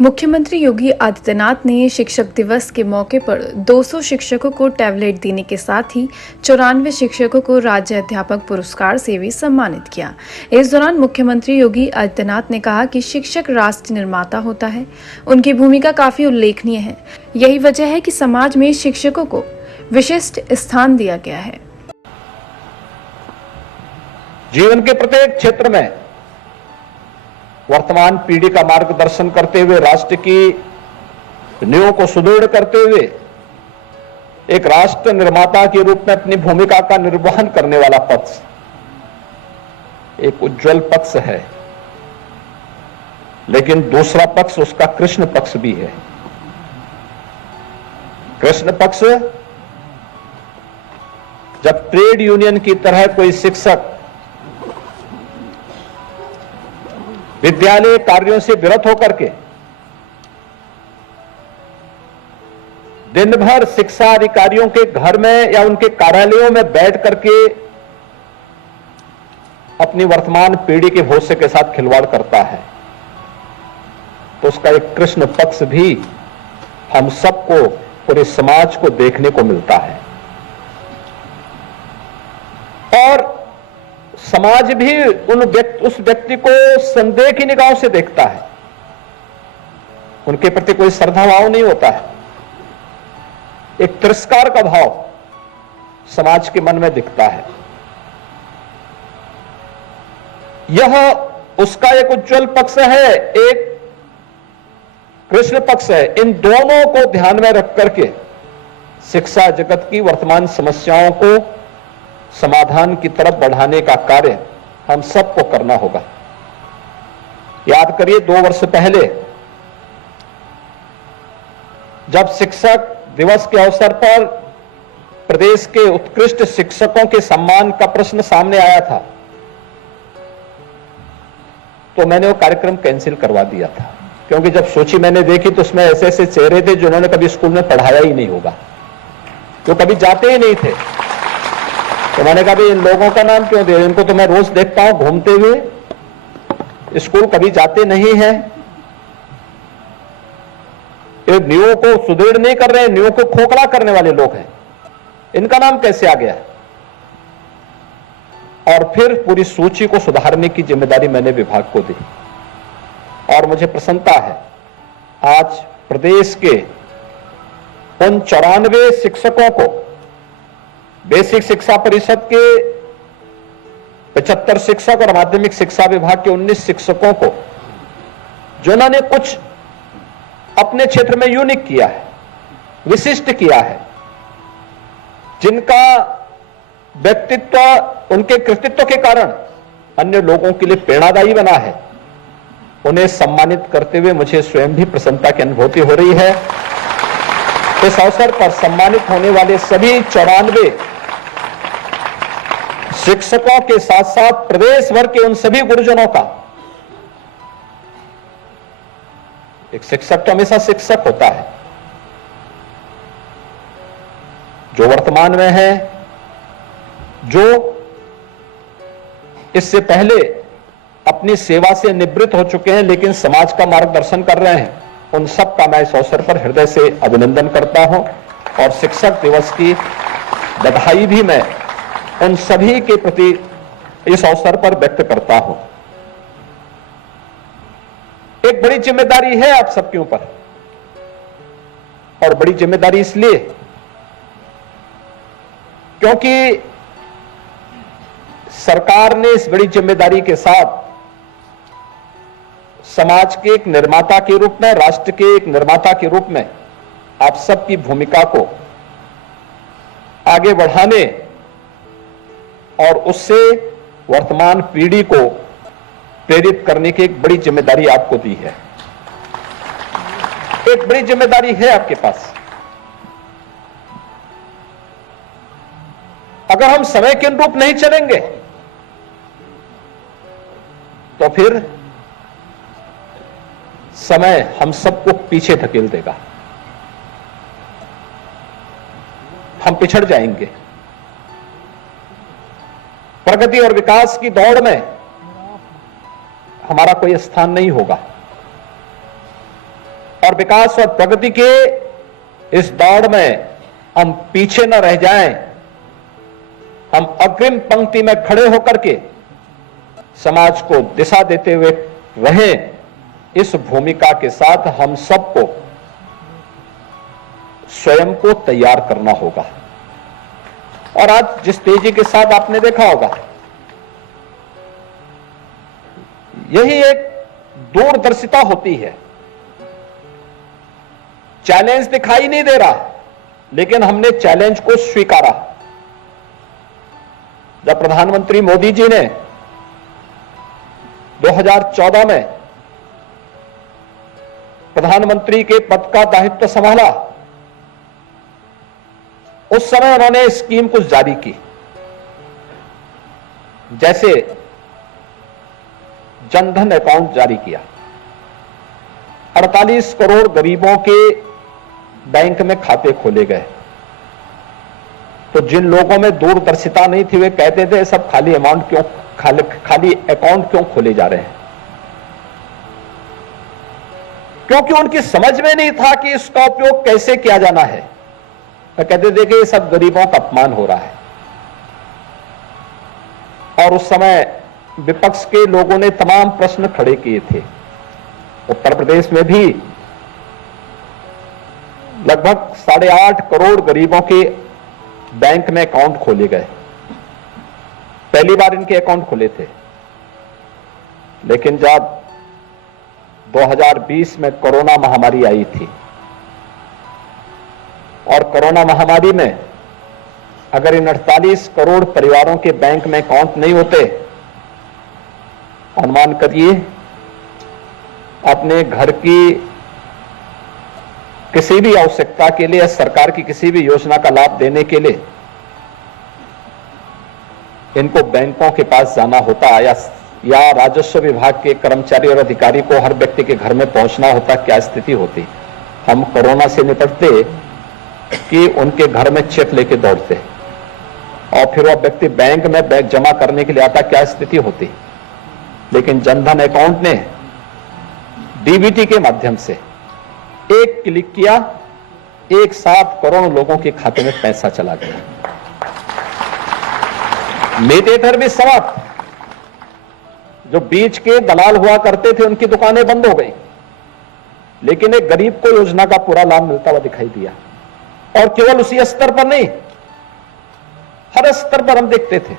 मुख्यमंत्री योगी आदित्यनाथ ने शिक्षक दिवस के मौके पर 200 शिक्षकों को टैबलेट देने के साथ ही 94 शिक्षकों को राज्य अध्यापक पुरस्कार से भी सम्मानित किया। इस दौरान मुख्यमंत्री योगी आदित्यनाथ ने कहा कि शिक्षक राष्ट्र निर्माता होता है, उनकी भूमिका काफी उल्लेखनीय है। यही वजह है कि समाज में शिक्षकों को विशिष्ट स्थान दिया गया है। जीवन के प्रत्येक क्षेत्र में वर्तमान पीढ़ी का मार्गदर्शन करते हुए, राष्ट्र की नींव को सुदृढ़ करते हुए एक राष्ट्र निर्माता के रूप में अपनी भूमिका का निर्वहन करने वाला पक्ष एक उज्जवल पक्ष है, लेकिन दूसरा पक्ष उसका कृष्ण पक्ष भी है। कृष्ण पक्ष जब ट्रेड यूनियन की तरह कोई शिक्षक विद्यालय कार्यों से विरत होकर के दिन भर शिक्षा अधिकारियों के घर में या उनके कार्यालयों में बैठ करके अपनी वर्तमान पीढ़ी के भविष्य के साथ खिलवाड़ करता है, तो उसका एक कृष्ण पक्ष भी हम सबको, पूरे समाज को देखने को मिलता है। और समाज भी उस व्यक्ति को संदेह की निगाहों से देखता है, उनके प्रति कोई श्रद्धा भाव नहीं होता है, एक तिरस्कार का भाव समाज के मन में दिखता है। यह उसका एक उज्जवल पक्ष है, एक कृष्ण पक्ष है। इन दोनों को ध्यान में रख करके शिक्षा जगत की वर्तमान समस्याओं को समाधान की तरफ बढ़ाने का कार्य हम सबको करना होगा। याद करिए, 2 वर्ष पहले जब शिक्षक दिवस के अवसर पर प्रदेश के उत्कृष्ट शिक्षकों के सम्मान का प्रश्न सामने आया था, तो मैंने वो कार्यक्रम कैंसिल करवा दिया था, क्योंकि जब सूची मैंने देखी तो उसमें ऐसे ऐसे चेहरे थे जिन्होंने कभी स्कूल में पढ़ाया ही नहीं होगा, जो कभी जाते ही नहीं थे। तो मैंने कहा, इन लोगों का नाम क्यों दे, इनको तो मैं रोज देखता हूं घूमते हुए, स्कूल कभी जाते नहीं है, ये नींव को सुदृढ़ नहीं कर रहे हैं, नींव को खोखला करने वाले लोग हैं, इनका नाम कैसे आ गया। और फिर पूरी सूची को सुधारने की जिम्मेदारी मैंने विभाग को दी, और मुझे प्रसन्नता है आज प्रदेश के उन 94 शिक्षकों को, बेसिक शिक्षा परिषद के 75 शिक्षक और माध्यमिक शिक्षा विभाग के 19 शिक्षकों को, जिन्होंने कुछ अपने क्षेत्र में यूनिक किया है, विशिष्ट किया है, जिनका व्यक्तित्व उनके कृतित्व के कारण अन्य लोगों के लिए प्रेरणादायी बना है, उन्हें सम्मानित करते हुए मुझे स्वयं भी प्रसन्नता की अनुभूति हो रही है। इस अवसर पर सम्मानित होने वाले सभी 94 शिक्षकों के साथ साथ प्रदेश भर के उन सभी गुरुजनों का, एक शिक्षक तो हमेशा शिक्षक होता है, जो वर्तमान में है, जो इससे पहले अपनी सेवा से निवृत्त हो चुके हैं लेकिन समाज का मार्गदर्शन कर रहे हैं, उन सब का मैं इस अवसर पर हृदय से अभिनंदन करता हूं। और शिक्षक दिवस की बधाई भी मैं उन सभी के प्रति इस अवसर पर व्यक्त करता हूं। एक बड़ी जिम्मेदारी है आप सबके ऊपर, और बड़ी जिम्मेदारी इसलिए क्योंकि सरकार ने इस बड़ी जिम्मेदारी के साथ समाज के एक निर्माता के रूप में, राष्ट्र के एक निर्माता के रूप में आप सबकी भूमिका को आगे बढ़ाने और उससे वर्तमान पीढ़ी को प्रेरित करने की एक बड़ी जिम्मेदारी आपको दी है। एक बड़ी जिम्मेदारी है आपके पास। अगर हम समय के अनुरूप नहीं चलेंगे तो फिर समय हम सबको पीछे धकेल देगा, हम पिछड़ जाएंगे। प्रगति और विकास की दौड़ में हमारा कोई स्थान नहीं होगा। और विकास और प्रगति के इस दौड़ में हम पीछे न रह जाएं, हम अग्रिम पंक्ति में खड़े होकर के समाज को दिशा देते हुए रहें। इस भूमिका के साथ हम सबको स्वयं को तैयार करना होगा। और आज जिस तेजी के साथ आपने देखा होगा, यही एक दूरदर्शिता होती है। चैलेंज दिखाई नहीं दे रहा, लेकिन हमने चैलेंज को स्वीकारा। जब प्रधानमंत्री मोदी जी ने 2014 में प्रधानमंत्री के पद का दायित्व संभाला, उस समय उन्होंने स्कीम कुछ जारी की, जैसे जनधन अकाउंट जारी किया। 48 करोड़ गरीबों के बैंक में खाते खोले गए। तो जिन लोगों में दूरदर्शिता नहीं थी, वे कहते थे सब खाली अकाउंट क्यों खोले जा रहे हैं, क्योंकि उनकी समझ में नहीं था कि इसका उपयोग कैसे किया जाना है। वे कहते थे कि ये सब गरीबों का अपमान हो रहा है। और उस समय विपक्ष के लोगों ने तमाम प्रश्न खड़े किए थे। उत्तर प्रदेश में भी लगभग 8.5 करोड़ गरीबों के बैंक में अकाउंट खोले गए। पहली बार इनके अकाउंट खुले थे, लेकिन जब 2020 में कोरोना महामारी आई थी, और कोरोना महामारी में अगर इन 48 करोड़ परिवारों के बैंक में अकाउंट नहीं होते, अनुमान करिए अपने घर की किसी भी आवश्यकता के लिए, सरकार की किसी भी योजना का लाभ देने के लिए इनको बैंकों के पास जाना होता, या राजस्व विभाग के कर्मचारी और अधिकारी को हर व्यक्ति के घर में पहुंचना होता। क्या स्थिति होती। हम कोरोना से निपटते कि उनके घर में चेक लेके दौड़ते, और फिर वह व्यक्ति बैंक में बैंक जमा करने के लिए आता, क्या स्थिति होती। लेकिन जनधन अकाउंट ने डीबीटी के माध्यम से एक क्लिक किया, एक साथ करोड़ों लोगों के खाते में पैसा चला गया। मेडिएटर भी समाप्त। जो बीच के दलाल हुआ करते थे, उनकी दुकानें बंद हो गई, लेकिन एक गरीब को योजना का पूरा लाभ मिलता हुआ दिखाई दिया। और केवल उसी स्तर पर नहीं, हर स्तर पर हम देखते थे।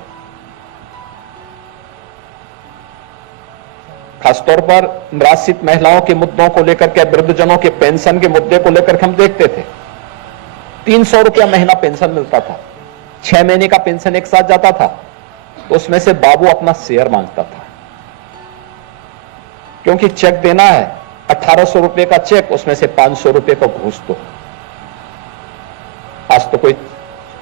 खासतौर पर निराश्रित महिलाओं के मुद्दों को लेकर के, वृद्धजनों के पेंशन के मुद्दे को लेकर के हम देखते थे। 300 रुपया महीना पेंशन मिलता था, 6 महीने का पेंशन एक साथ जाता था, तो उसमें से बाबू अपना शेयर मांगता था, क्योंकि चेक देना है 1800 रुपए का चेक, उसमें से 500 रुपए का घूस दो। आज तो कोई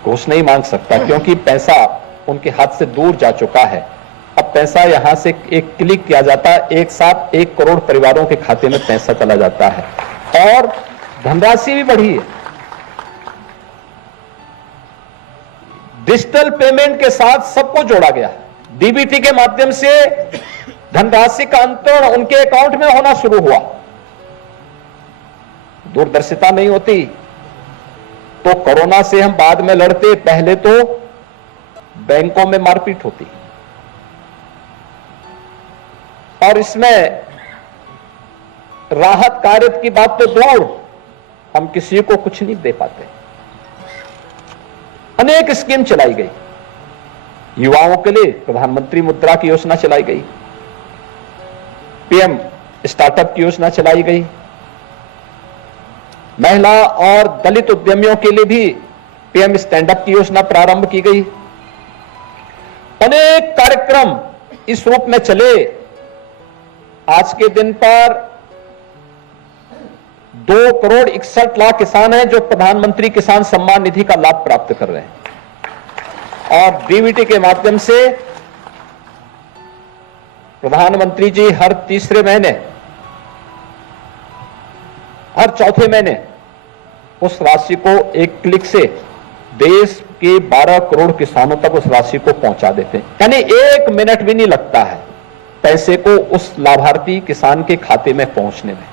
घूस नहीं मांग सकता, क्योंकि पैसा उनके हाथ से दूर जा चुका है। अब पैसा यहां से एक क्लिक किया जाता है, एक साथ 1 करोड़ परिवारों के खाते में पैसा चला जाता है, और धनराशि भी बढ़ी है। डिजिटल पेमेंट के साथ सबको जोड़ा गया। डीबीटी के माध्यम से धनराशि का अंतरण उनके अकाउंट में होना शुरू हुआ। दूरदर्शिता नहीं होती तो कोरोना से हम बाद में लड़ते, पहले तो बैंकों में मारपीट होती। और इसमें राहत कार्य की बात तो दूर, हम किसी को कुछ नहीं दे पाते। अनेक स्कीम चलाई गई। युवाओं के लिए प्रधानमंत्री मुद्रा की योजना चलाई गई, पीएम स्टार्टअप की योजना चलाई गई, महिला और दलित उद्यमियों के लिए भी पीएम स्टैंडअप की योजना प्रारंभ की गई। अनेक कार्यक्रम इस रूप में चले। आज के दिन पर 2,61,00,000 किसान हैं जो प्रधानमंत्री किसान सम्मान निधि का लाभ प्राप्त कर रहे हैं। और डीबीटी के माध्यम से प्रधानमंत्री जी हर तीसरे महीने, हर चौथे महीने उस राशि को एक क्लिक से देश के 12 करोड़ किसानों तक उस राशि को पहुंचा देते हैं। यानी 1 मिनट भी नहीं लगता है पैसे को उस लाभार्थी किसान के खाते में पहुंचने में।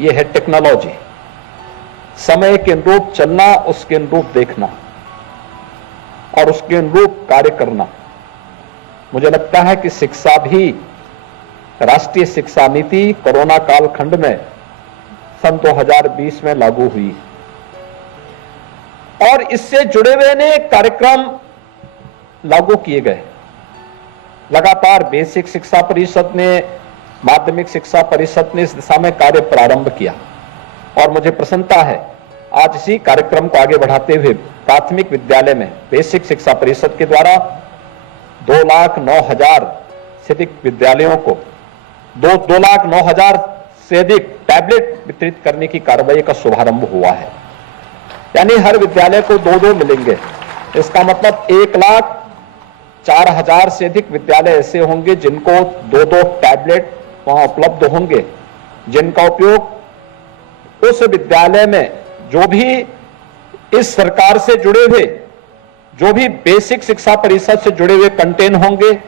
ये है टेक्नोलॉजी। समय के अनुरूप चलना, उसके अनुरूप देखना और उसके अनुरूप कार्य करना। मुझे लगता है कि शिक्षा भी, राष्ट्रीय शिक्षा नीति कोरोना कालखंड में सन 2020 में लागू हुई और इससे जुड़े हुए ने कार्यक्रम लागू किए गए। लगातार बेसिक शिक्षा परिषद ने, माध्यमिक शिक्षा परिषद ने इस दिशा में कार्य प्रारंभ किया और मुझे प्रसन्नता है आज इसी कार्यक्रम को आगे बढ़ाते हुए प्राथमिक विद्यालय में बेसिक शिक्षा परिषद के द्वारा 2,09,000 से अधिक विद्यालयों को 2,09,000 से अधिक टैबलेट वितरित करने की कार्रवाई का शुभारंभ हुआ है। यानी हर विद्यालय को 2-2 मिलेंगे। इसका मतलब 1,04,000 से अधिक विद्यालय ऐसे होंगे जिनको 2-2 टैबलेट वहां उपलब्ध होंगे, जिनका उपयोग उस विद्यालय में जो भी इस सरकार से जुड़े हुए, जो भी बेसिक शिक्षा परिषद से जुड़े हुए कंटेन होंगे,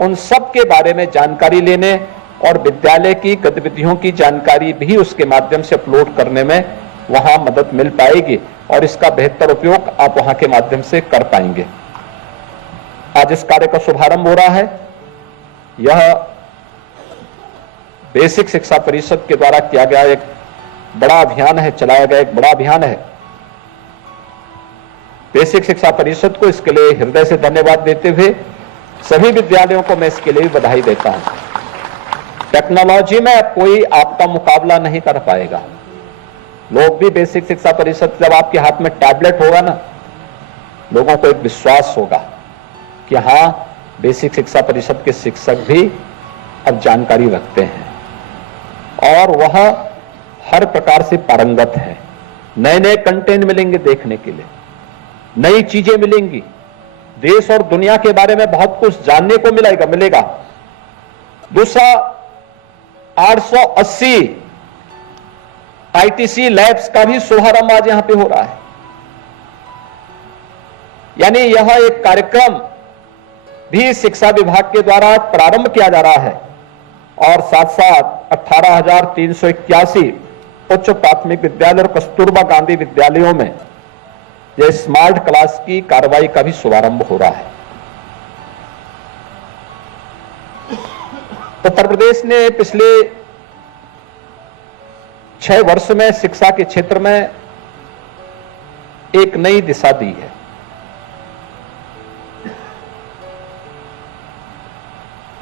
उन सब के बारे में जानकारी लेने और विद्यालय की गतिविधियों की जानकारी भी उसके माध्यम से अपलोड करने में वहां मदद मिल पाएगी और इसका बेहतर उपयोग आप वहां के माध्यम से कर पाएंगे। आज इस कार्य का शुभारंभ हो रहा है। यह बेसिक शिक्षा परिषद के द्वारा किया गया एक बड़ा अभियान है, चलाया गया एक बड़ा अभियान है। बेसिक शिक्षा परिषद को इसके लिए हृदय से धन्यवाद देते हुए सभी विद्यालयों को मैं इसके लिए भी बधाई देता हूं। टेक्नोलॉजी में कोई आपका मुकाबला नहीं कर पाएगा। लोग भी बेसिक शिक्षा परिषद, जब आपके हाथ में टैबलेट होगा ना, लोगों को एक विश्वास होगा कि हां, बेसिक शिक्षा परिषद के शिक्षक भी अब जानकारी रखते हैं और वह हर प्रकार से पारंगत है। नए नए कंटेंट मिलेंगे देखने के लिए, नई चीजें मिलेंगी, देश और दुनिया के बारे में बहुत कुछ जानने को मिलेगा। दूसरा, 880 आईटीसी लैब्स का भी शुभारंभ आज यहां पे हो रहा है। यानी यह एक कार्यक्रम भी शिक्षा विभाग के द्वारा प्रारंभ किया जा रहा है और साथ साथ 18,381 उच्च प्राथमिक विद्यालय और कस्तूरबा गांधी विद्यालयों में यह स्मार्ट क्लास की कार्रवाई का भी शुभारंभ हो रहा है। उत्तर प्रदेश ने पिछले 6 वर्ष में शिक्षा के क्षेत्र में एक नई दिशा दी है।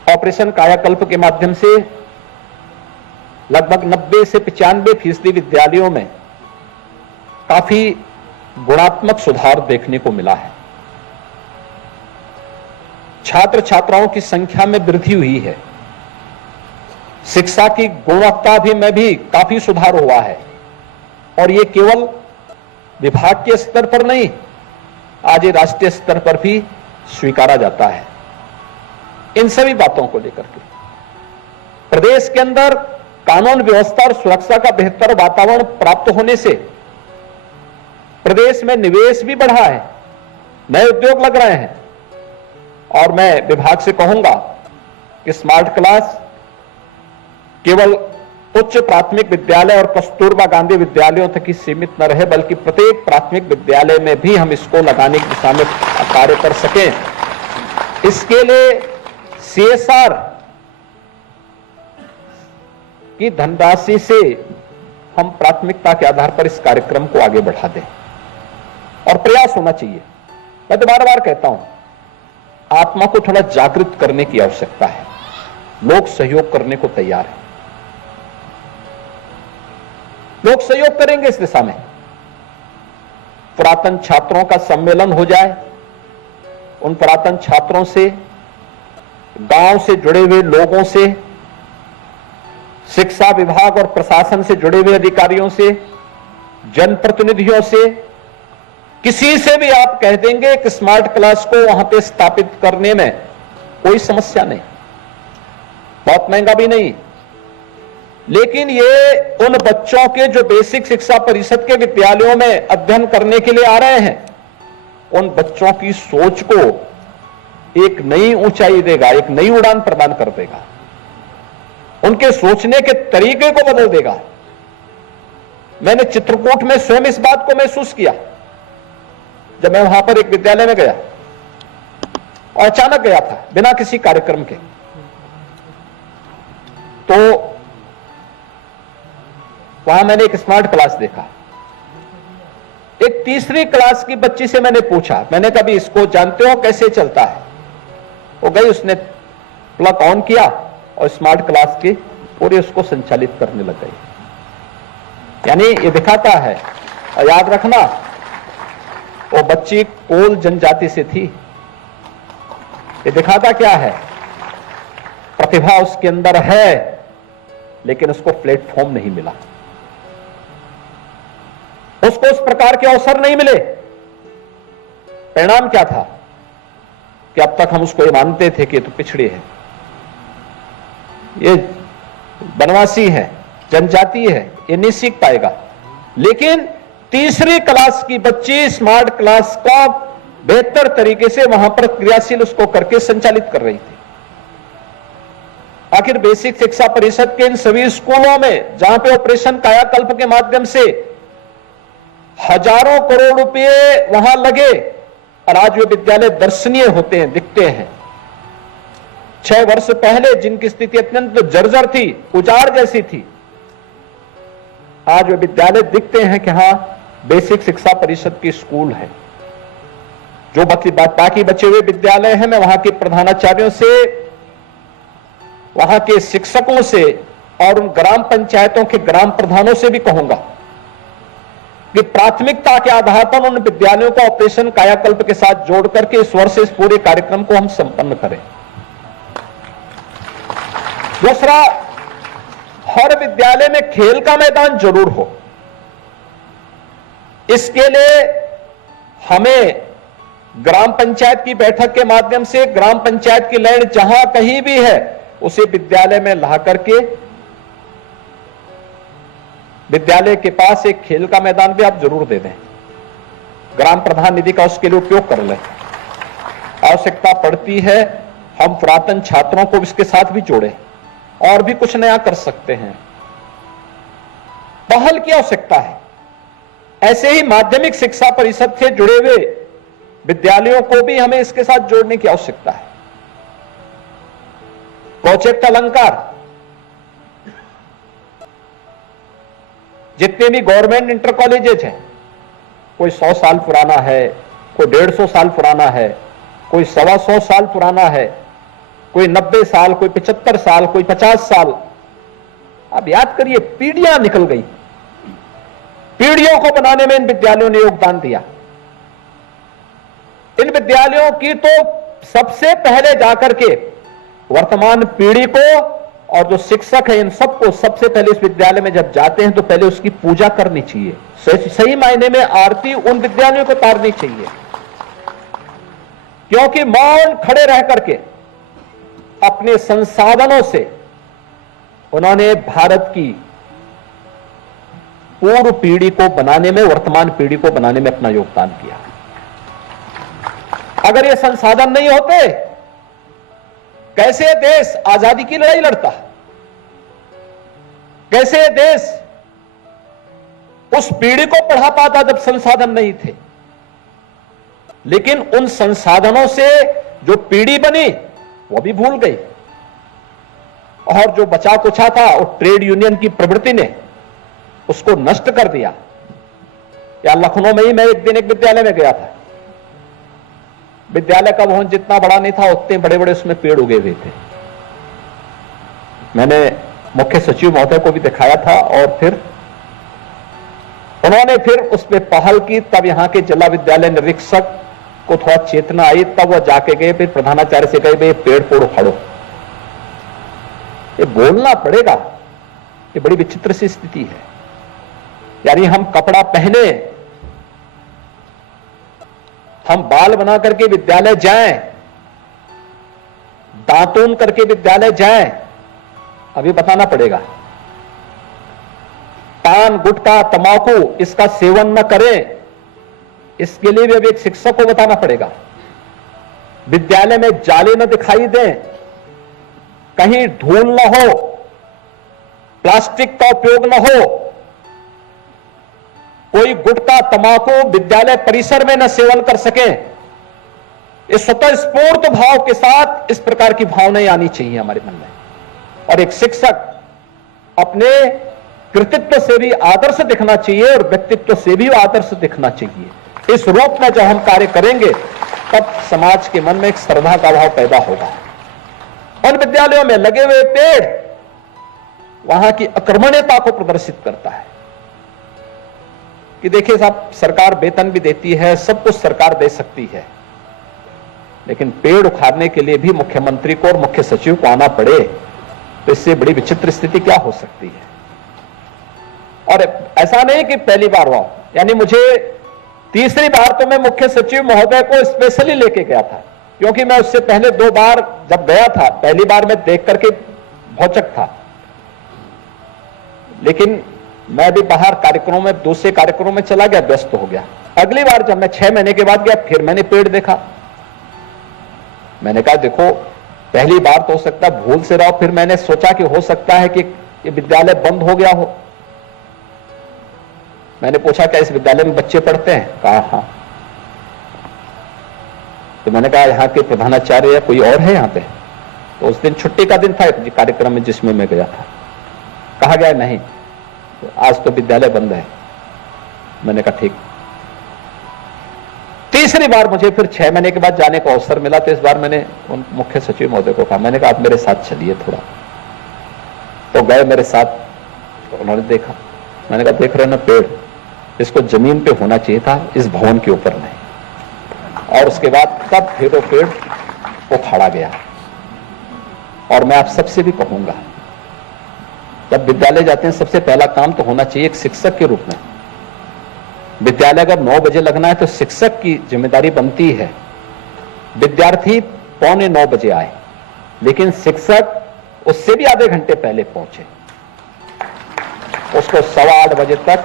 ऑपरेशन कायाकल्प के माध्यम से लगभग 90 से 95% विद्यालयों में काफी गुणात्मक सुधार देखने को मिला है। छात्र छात्राओं की संख्या में वृद्धि हुई है। शिक्षा की गुणवत्ता में भी काफी सुधार हुआ है और ये केवल विभाग के स्तर पर नहीं, आज ये राष्ट्रीय स्तर पर भी स्वीकारा जाता है। इन सभी बातों को लेकर के प्रदेश के अंदर कानून व्यवस्था और सुरक्षा का बेहतर वातावरण प्राप्त होने से प्रदेश में निवेश भी बढ़ा है, नए उद्योग लग रहे हैं और मैं विभाग से कहूंगा कि स्मार्ट क्लास केवल उच्च प्राथमिक विद्यालय और कस्तूरबा गांधी विद्यालयों तक ही सीमित न रहे, बल्कि प्रत्येक प्राथमिक विद्यालय में भी हम इसको लगाने की दिशा में कार्य कर सकें। इसके लिए सीएसआर की धनराशि से हम प्राथमिकता के आधार पर इस कार्यक्रम को आगे बढ़ा दें और प्रयास होना चाहिए। मैं तो बार बार कहता हूं, आत्मा को थोड़ा जागृत करने की आवश्यकता है। लोग सहयोग करने को तैयार हैं, लोग सहयोग करेंगे इस दिशा में। पुरातन छात्रों का सम्मेलन हो जाए, उन पुरातन छात्रों से, गांव से जुड़े हुए लोगों से, शिक्षा विभाग और प्रशासन से जुड़े हुए अधिकारियों से, जनप्रतिनिधियों से, किसी से भी आप कह देंगे कि स्मार्ट क्लास को वहां पे स्थापित करने में कोई समस्या नहीं, बहुत महंगा भी नहीं। लेकिन ये उन बच्चों के जो बेसिक शिक्षा परिषद के विद्यालयों में अध्ययन करने के लिए आ रहे हैं, उन बच्चों की सोच को एक नई ऊंचाई देगा, एक नई उड़ान प्रदान कर देगा, उनके सोचने के तरीके को बदल देगा। मैंने चित्रकूट में स्वयं इस बात को महसूस किया जब मैं वहां पर एक विद्यालय में गया और अचानक गया था बिना किसी कार्यक्रम के। तो वहां मैंने एक स्मार्ट क्लास देखा। एक तीसरी क्लास की बच्ची से मैंने पूछा, मैंने कभी इसको जानते हो कैसे चलता है? वो गई, उसने प्लग ऑन किया और स्मार्ट क्लास की पूरी उसको संचालित करने लग गई। यानी ये दिखाता है, और याद रखना वो बच्ची कोल जनजाति से थी। ये दिखाता क्या है? प्रतिभा उसके अंदर है लेकिन उसको प्लेटफॉर्म नहीं मिला, उसको उस प्रकार के अवसर नहीं मिले। परिणाम क्या था कि अब तक हम उसको ये मानते थे कि ये तो पिछड़े है, ये बनवासी है, जनजाति है, ये नहीं सीख पाएगा। लेकिन तीसरी क्लास की बच्ची स्मार्ट क्लास का बेहतर तरीके से वहां पर क्रियाशील उसको करके संचालित कर रही थी। आखिर बेसिक शिक्षा परिषद के इन सभी स्कूलों में जहां पे ऑपरेशन कायाकल्प के माध्यम से हजारों करोड़ रुपए वहां लगे और आज वे विद्यालय दर्शनीय होते हैं, दिखते हैं। 6 वर्ष पहले जिनकी स्थिति अत्यंत जर्जर थी, उजाड़ जैसी थी, आज वे विद्यालय दिखते हैं कि हां बेसिक शिक्षा परिषद की स्कूल है। जो बाकी बचे हुए विद्यालय हैं, मैं वहां के प्रधानाचार्यों से, वहां के शिक्षकों से और उन ग्राम पंचायतों के ग्राम प्रधानों से भी कहूंगा कि प्राथमिकता के आधार पर उन विद्यालयों को ऑपरेशन कायाकल्प के साथ जोड़ करके इस वर्ष इस पूरे कार्यक्रम को हम संपन्न करें। दूसरा, हर विद्यालय में खेल का मैदान जरूर हो। इसके लिए हमें ग्राम पंचायत की बैठक के माध्यम से ग्राम पंचायत की लैंड जहां कहीं भी है उसे विद्यालय में ला करके विद्यालय के पास एक खेल का मैदान भी आप जरूर दे दें। ग्राम प्रधान निधि का उसके लिए उपयोग कर लें। आवश्यकता पड़ती है हम पुरातन छात्रों को इसके साथ भी जोड़ें और भी कुछ नया कर सकते हैं। पहल की आवश्यकता है। ऐसे ही माध्यमिक शिक्षा परिषद से जुड़े हुए विद्यालयों को भी हमें इसके साथ जोड़ने की आवश्यकता है। प्रोजेक्ट अलंकार, जितने भी गवर्नमेंट इंटर कॉलेजेज हैं, कोई 100 साल पुराना है, कोई 150 साल पुराना है, कोई 125 साल पुराना है, कोई 90 साल, कोई 75 साल, कोई 50 साल। अब याद करिए, पीढ़ियां निकल गई। पीढ़ियों को बनाने में इन विद्यालयों ने योगदान दिया। इन विद्यालयों की तो सबसे पहले जाकर के वर्तमान पीढ़ी को और जो शिक्षक है इन सबको सबसे पहले इस विद्यालय में जब जाते हैं तो पहले उसकी पूजा करनी चाहिए। सही मायने में आरती उन विद्यालयों को उतारनी चाहिए, क्योंकि मौन खड़े रह करके अपने संसाधनों से उन्होंने भारत की पूर्व पीढ़ी को बनाने में, वर्तमान पीढ़ी को बनाने में अपना योगदान किया। अगर ये संसाधन नहीं होते, कैसे देश आजादी की लड़ाई लड़ता? कैसे देश उस पीढ़ी को पढ़ा पाता जब संसाधन नहीं थे? लेकिन उन संसाधनों से जो पीढ़ी बनी वो भी भूल गई, और जो बचा कुचा था वो ट्रेड यूनियन की प्रवृत्ति ने उसको नष्ट कर दिया। या लखनऊ में ही मैं एक दिन एक विद्यालय में गया था। विद्यालय का भवन जितना बड़ा नहीं था, उतने बड़े बड़े उसमें पेड़ उगे हुए थे। मैंने मुख्य सचिव महोदय को भी दिखाया था और फिर उन्होंने फिर उस पर पहल की। तब यहां के जिला विद्यालय निरीक्षक को थोड़ा चेतना आई, तब वह जाके गए, फिर प्रधानाचार्य से कहे भाई पेड़ फोड़ उखाड़ो। ये बोलना पड़ेगा, ये बड़ी विचित्र सी स्थिति है। यानी हम कपड़ा पहने, हम बाल बना करके विद्यालय जाएं, दातून करके विद्यालय जाएं, अभी बताना पड़ेगा। पान, गुटखा, तंबाकू इसका सेवन न करें, इसके लिए भी अभी एक शिक्षक को बताना पड़ेगा। विद्यालय में जाले न दिखाई दें, कहीं धूल न हो, प्लास्टिक का उपयोग न हो, कोई गुटखा तंबाकू विद्यालय परिसर में न सेवन कर सके। इस स्वतः स्फूर्त भाव के साथ इस प्रकार की भावनाएं आनी चाहिए हमारे मन में। और एक शिक्षक अपने कृतित्व से भी आदर्श दिखना चाहिए और व्यक्तित्व से भी आदर्श दिखना चाहिए। इस रूप में जब हम कार्य करेंगे तब समाज के मन में एक श्रद्धा का भाव पैदा होगा। उन विद्यालयों में लगे हुए पेड़ वहां की अकर्मण्यता को प्रदर्शित करता है कि देखिए साहब, सरकार वेतन भी देती है, सब कुछ सरकार दे सकती है, लेकिन पेड़ उखाड़ने के लिए भी मुख्यमंत्री को और मुख्य सचिव को आना पड़े तो इससे बड़ी विचित्र स्थिति क्या हो सकती है। और ऐसा नहीं कि पहली बार हुआ, यानी मुझे तीसरी बार तो मैं मुख्य सचिव महोदय को स्पेशली लेके गया था, क्योंकि मैं उससे पहले 2 बार जब गया था, पहली बार मैं देख करके भौचक था, लेकिन मैं भी बाहर कार्यक्रमों में, दूसरे कार्यक्रमों में चला गया, व्यस्त हो गया। अगली बार जब मैं 6 महीने के बाद गया, फिर मैंने पेड़ देखा। मैंने कहा देखो, पहली बार तो हो सकता है भूल से रहो, फिर मैंने सोचा कि हो सकता है कि ये विद्यालय बंद हो गया हो। मैंने पूछा क्या इस विद्यालय में बच्चे पढ़ते हैं? कहा हाँ। तो मैंने कहा यहाँ के प्रधानाचार्य या कोई और है यहाँ पे? तो उस दिन छुट्टी का दिन था कार्यक्रम में जिसमें मैं गया था। कहा गया नहीं, तो आज तो विद्यालय बंद है। मैंने कहा ठीक। तीसरी बार मुझे फिर 6 महीने के बाद जाने का अवसर मिला, तो इस बार मैंने उन मुख्य सचिव महोदय को कहा, मैंने कहा आप मेरे साथ चलिए थोड़ा। तो गए मेरे साथ, तो उन्होंने देखा। मैंने कहा देख रहे ना पेड़, इसको जमीन पे होना चाहिए था, इस भवन के ऊपर नहीं। और उसके बाद तब फिर वो पेड़ उखाड़ा गया। और मैं आप सबसे भी कहूंगा, जब विद्यालय जाते हैं सबसे पहला काम तो होना चाहिए एक शिक्षक के रूप में। विद्यालय अगर 9 बजे लगना है तो शिक्षक की जिम्मेदारी बनती है विद्यार्थी 8:45 बजे आए, लेकिन शिक्षक उससे भी आधे घंटे पहले पहुंचे। उसको 7:15 बजे तक,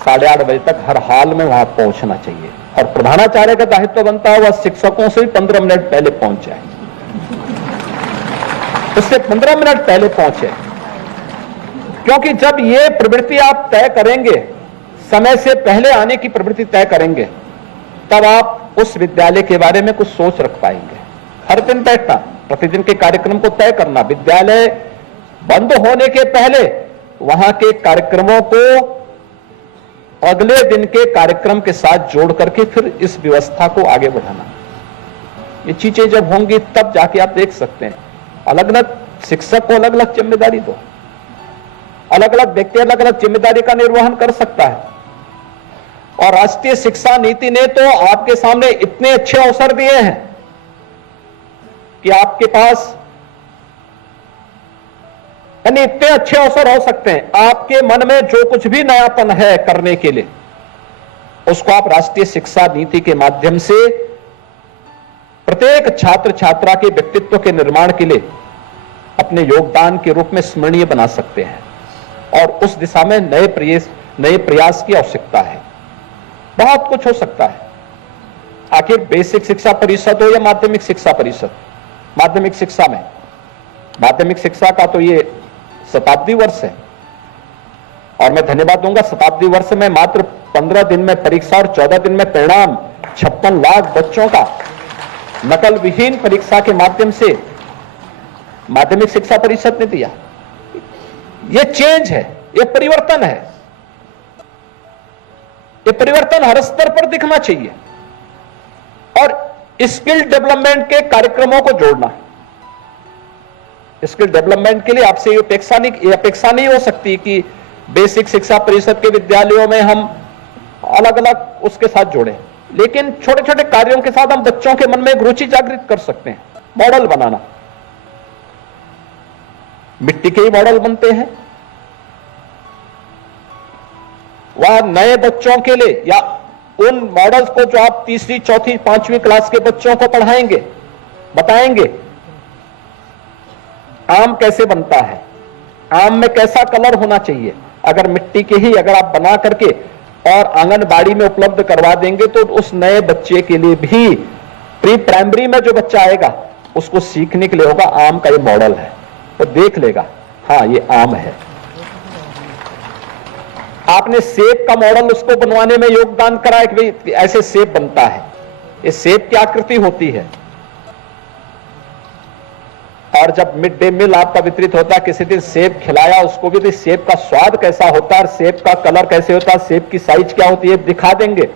8:30 बजे तक हर हाल में वहां पहुंचना चाहिए। और प्रधानाचार्य का दायित्व बनता है वह शिक्षकों से भी 15 मिनट पहले पहुंच जाए, उससे 15 मिनट पहले पहुंचे। क्योंकि जब ये प्रवृत्ति आप तय करेंगे, समय से पहले आने की प्रवृत्ति तय करेंगे, तब आप उस विद्यालय के बारे में कुछ सोच रख पाएंगे। हर दिन बैठना, प्रतिदिन के कार्यक्रम को तय करना, विद्यालय बंद होने के पहले वहां के कार्यक्रमों को अगले दिन के कार्यक्रम के साथ जोड़ करके फिर इस व्यवस्था को आगे बढ़ाना। ये चीजें जब होंगी तब जाके आप देख सकते हैं। अलग अलग शिक्षक को अलग अलग जिम्मेदारी दो, अलग अलग व्यक्ति अलग अलग जिम्मेदारी का निर्वहन कर सकता है। और राष्ट्रीय शिक्षा नीति ने तो आपके सामने इतने अच्छे अवसर दिए हैं कि आपके पास यानी इतने अच्छे अवसर हो सकते हैं। आपके मन में जो कुछ भी नयापन है करने के लिए, उसको आप राष्ट्रीय शिक्षा नीति के माध्यम से प्रत्येक छात्र छात्रा के व्यक्तित्व के निर्माण के लिए अपने योगदान के रूप में स्मरणीय बना सकते हैं। और उस दिशा में नए प्रयास की आवश्यकता है। बहुत कुछ हो सकता है। आखिर बेसिक शिक्षा परिषद हो या माध्यमिक शिक्षा परिषद, माध्यमिक शिक्षा में, माध्यमिक शिक्षा का तो ये शताब्दी वर्ष है। और मैं धन्यवाद दूंगा, शताब्दी वर्ष में मात्र 15 दिन में परीक्षा और 14 दिन में परिणाम 56 लाख बच्चों का नकल विहीन परीक्षा के माध्यम से माध्यमिक शिक्षा परिषद ने दिया। ये चेंज है, ये परिवर्तन है। ये परिवर्तन हर स्तर पर दिखना चाहिए। और स्किल डेवलपमेंट के कार्यक्रमों को जोड़ना, स्किल डेवलपमेंट के लिए आपसे ये अपेक्षा नहीं हो सकती कि बेसिक शिक्षा परिषद के विद्यालयों में हम अलग अलग उसके साथ जोड़ें, लेकिन छोटे छोटे कार्यों के साथ हम बच्चों के मन में एक रुचि जागृत कर सकते हैं। मॉडल बनाना, मिट्टी के ही मॉडल बनते हैं। वह नए बच्चों के लिए या उन मॉडल्स को जो आप 3री, 4थी, 5वीं क्लास के बच्चों को पढ़ाएंगे, बताएंगे आम कैसे बनता है, आम में कैसा कलर होना चाहिए। अगर मिट्टी के ही अगर आप बना करके और आंगनबाड़ी में उपलब्ध करवा देंगे तो उस नए बच्चे के लिए भी, प्री प्राइमरी में जो बच्चा आएगा उसको सीखने के लिए होगा आम का ये मॉडल है, तो देख लेगा हाँ ये आम है। आपने सेब का मॉडल उसको बनवाने में योगदान करा है कि भाई ऐसे सेब बनता है, ये सेब की आकृति होती है। और जब मिड डे मील आपका वितरित होता है, किसी दिन सेब खिलाया उसको भी, तो सेब का स्वाद कैसा होता है, सेब का कलर कैसे होता है, सेब की साइज क्या होती है दिखा देंगे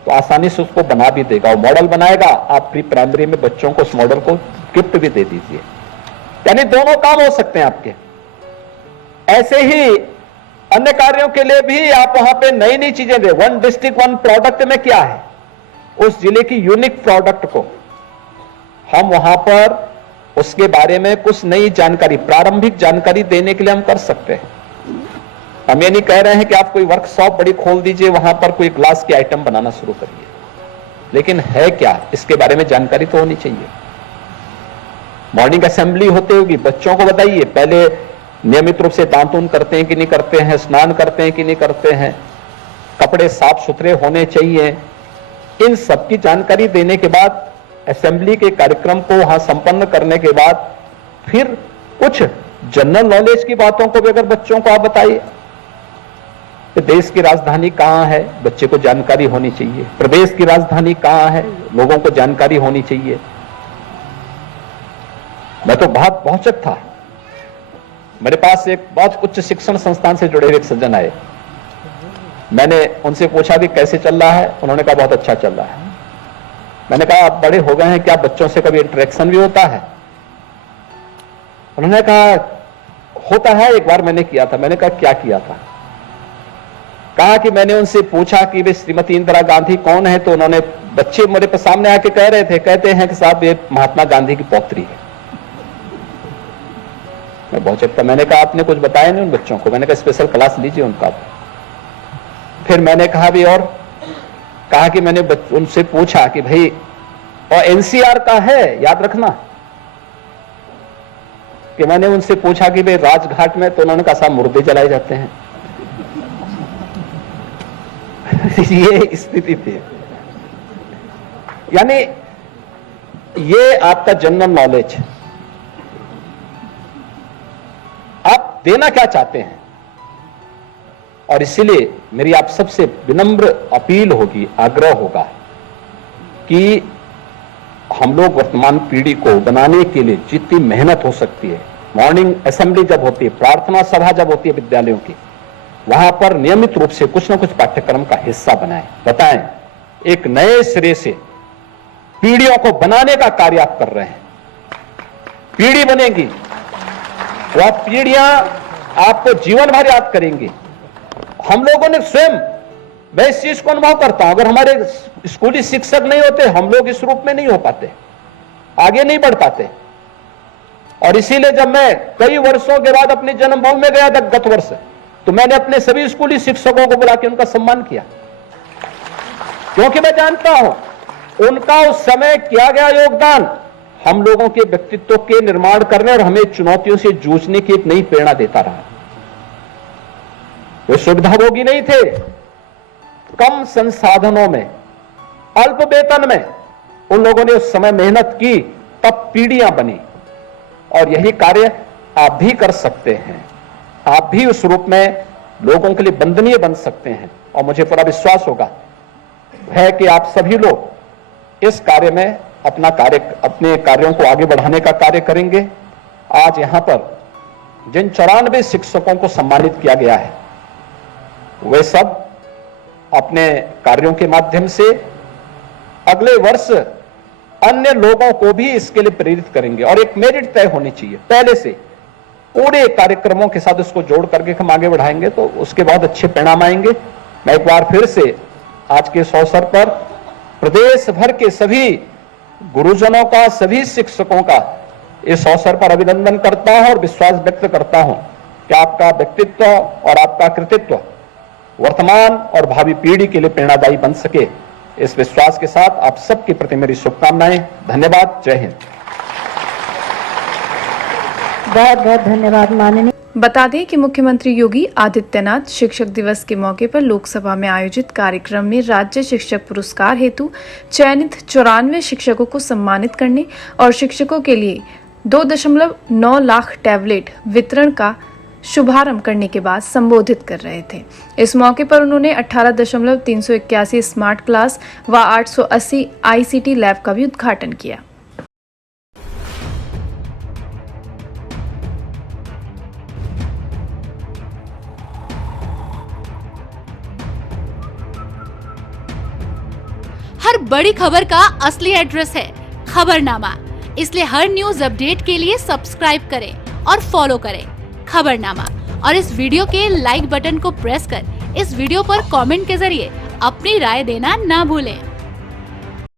तो आसानी से उसको बना भी देगा, वो मॉडल बनाएगा। आप प्री प्राइमरी में बच्चों को उस मॉडल को गिफ्ट भी दे दीजिए, यानी दोनों काम हो सकते हैं आपके। ऐसे ही अन्य कार्यों के लिए भी आप वहां पे नई नई चीजें दे। वन डिस्ट्रिक्ट वन प्रोडक्ट में क्या है, उस जिले की यूनिक प्रोडक्ट को हम वहां पर उसके बारे में कुछ नई जानकारी, प्रारंभिक जानकारी देने के लिए हम कर सकते हैं। हम ये नहीं कह रहे हैं कि आप कोई वर्कशॉप बड़ी खोल दीजिए, वहां पर कोई ग्लास की आइटम बनाना शुरू करिए, लेकिन है क्या इसके बारे में जानकारी तो होनी चाहिए। मॉर्निंग असेंबली होते होगी, बच्चों को बताइए पहले नियमित रूप से दांतून करते हैं कि नहीं करते हैं, स्नान करते हैं कि नहीं करते हैं, कपड़े साफ सुथरे होने चाहिए। इन सब की जानकारी देने के बाद असेंबली के कार्यक्रम को वहां संपन्न करने के बाद फिर कुछ जनरल नॉलेज की बातों को भी अगर बच्चों को आप बताइए, तो देश की राजधानी कहां है, बच्चे को जानकारी होनी चाहिए। प्रदेश की राजधानी कहां है, लोगों को जानकारी होनी चाहिए। मैं तो बहुत भौचक था, मेरे पास एक बहुत उच्च शिक्षण संस्थान से जुड़े हुए एक सज्जन आए, मैंने उनसे पूछा कि कैसे चल रहा है, उन्होंने कहा बहुत अच्छा चल रहा है। मैंने कहा आप बड़े हो गए हैं, क्या बच्चों से कभी इंटरेक्शन भी होता है? उन्होंने कहा होता है, एक बार मैंने किया था। मैंने कहा क्या किया था? कहा कि मैंने उनसे पूछा कि वे श्रीमती इंदिरा गांधी कौन है, तो उन्होंने, बच्चे मेरे सामने आके कह रहे थे, कहते हैं कि साहब ये महात्मा गांधी की पौत्री है। मैं बहुत चकता, मैंने कहा आपने कुछ बताया नहीं उन बच्चों को? मैंने कहा स्पेशल क्लास लीजिए उनका। फिर मैंने कहा भी, और कहा कि मैंने उनसे पूछा कि भाई और एनसीआर का है, याद रखना कि मैंने उनसे पूछा कि भाई राजघाट में, तो उन्होंने कहा साहब मुर्दे जलाए जाते हैं। ये स्थिति थी। यानी ये आपका जनरल नॉलेज, आप देना क्या चाहते हैं। और इसीलिए मेरी आप सबसे विनम्र अपील होगी, आग्रह होगा कि हम लोग वर्तमान पीढ़ी को बनाने के लिए जितनी मेहनत हो सकती है, मॉर्निंग असेंबली जब होती है, प्रार्थना सभा जब होती है विद्यालयों की, वहां पर नियमित रूप से कुछ न कुछ पाठ्यक्रम का हिस्सा बनाएं, बताएं। एक नए सिरे से पीढ़ियों को बनाने का कार्य आप कर रहे हैं। पीढ़ी बनेगी, वह पीढ़ियां आपको जीवन भर याद करेंगी। हम लोगों ने स्वयं, मैं इस चीज को अनुभव करता हूं, अगर हमारे स्कूली शिक्षक नहीं होते, हम लोग इस रूप में नहीं हो पाते, आगे नहीं बढ़ पाते। और इसीलिए जब मैं कई वर्षों के बाद अपनी जन्मभूमि में गया था गत वर्ष, तो मैंने अपने सभी स्कूली शिक्षकों को बुला के उनका सम्मान किया, क्योंकि मैं जानता हूं उनका उस समय किया गया योगदान हम लोगों के व्यक्तित्व के निर्माण करने और हमें चुनौतियों से जूझने की एक नई प्रेरणा देता रहा। वे सुविधाभोगी नहीं थे, कम संसाधनों में, अल्प वेतन में उन लोगों ने उस समय मेहनत की, तब पीढ़ियां बनी। और यही कार्य आप भी कर सकते हैं, आप भी उस रूप में लोगों के लिए वंदनीय बन सकते हैं। और मुझे पूरा विश्वास होगा है कि आप सभी लोग इस कार्य में अपने कार्यों को आगे बढ़ाने का कार्य करेंगे। आज यहां पर जिन 94 शिक्षकों को सम्मानित किया गया है, वे सब अपने कार्यों के माध्यम से अगले वर्ष अन्य लोगों को भी इसके लिए प्रेरित करेंगे। और एक मेरिट तय होनी चाहिए पहले से, पूरे कार्यक्रमों के साथ उसको जोड़ करके हम आगे बढ़ाएंगे तो उसके बहुत अच्छे परिणाम आएंगे। मैं एक बार फिर से आज के इस अवसर पर प्रदेश भर के सभी गुरुजनों का, सभी शिक्षकों का इस अवसर पर अभिनंदन करता हूं और विश्वास व्यक्त करता हूं कि आपका व्यक्तित्व और आपका कृतित्व वर्तमान और भावी पीढ़ी के लिए प्रेरणादायी बन सके। इस विश्वास के साथ आप सबके प्रति मेरी शुभकामनाएं। धन्यवाद। जय हिंद। बहुत बहुत धन्यवाद माननीय। बता दें कि मुख्यमंत्री योगी आदित्यनाथ शिक्षक दिवस के मौके पर लोकसभा में आयोजित कार्यक्रम में राज्य शिक्षक पुरस्कार हेतु चयनित 94 शिक्षकों को सम्मानित करने और शिक्षकों के लिए 2.9 लाख टैबलेट वितरण का शुभारंभ करने के बाद संबोधित कर रहे थे। इस मौके पर उन्होंने 18.381 स्मार्ट क्लास व 880 ICT लैब का भी उद्घाटन किया। हर बड़ी खबर का असली एड्रेस है खबरनामा, इसलिए हर न्यूज अपडेट के लिए सब्सक्राइब करें और फॉलो करें खबरनामा और इस वीडियो के लाइक बटन को प्रेस कर इस वीडियो पर कमेंट के जरिए अपनी राय देना ना भूलें।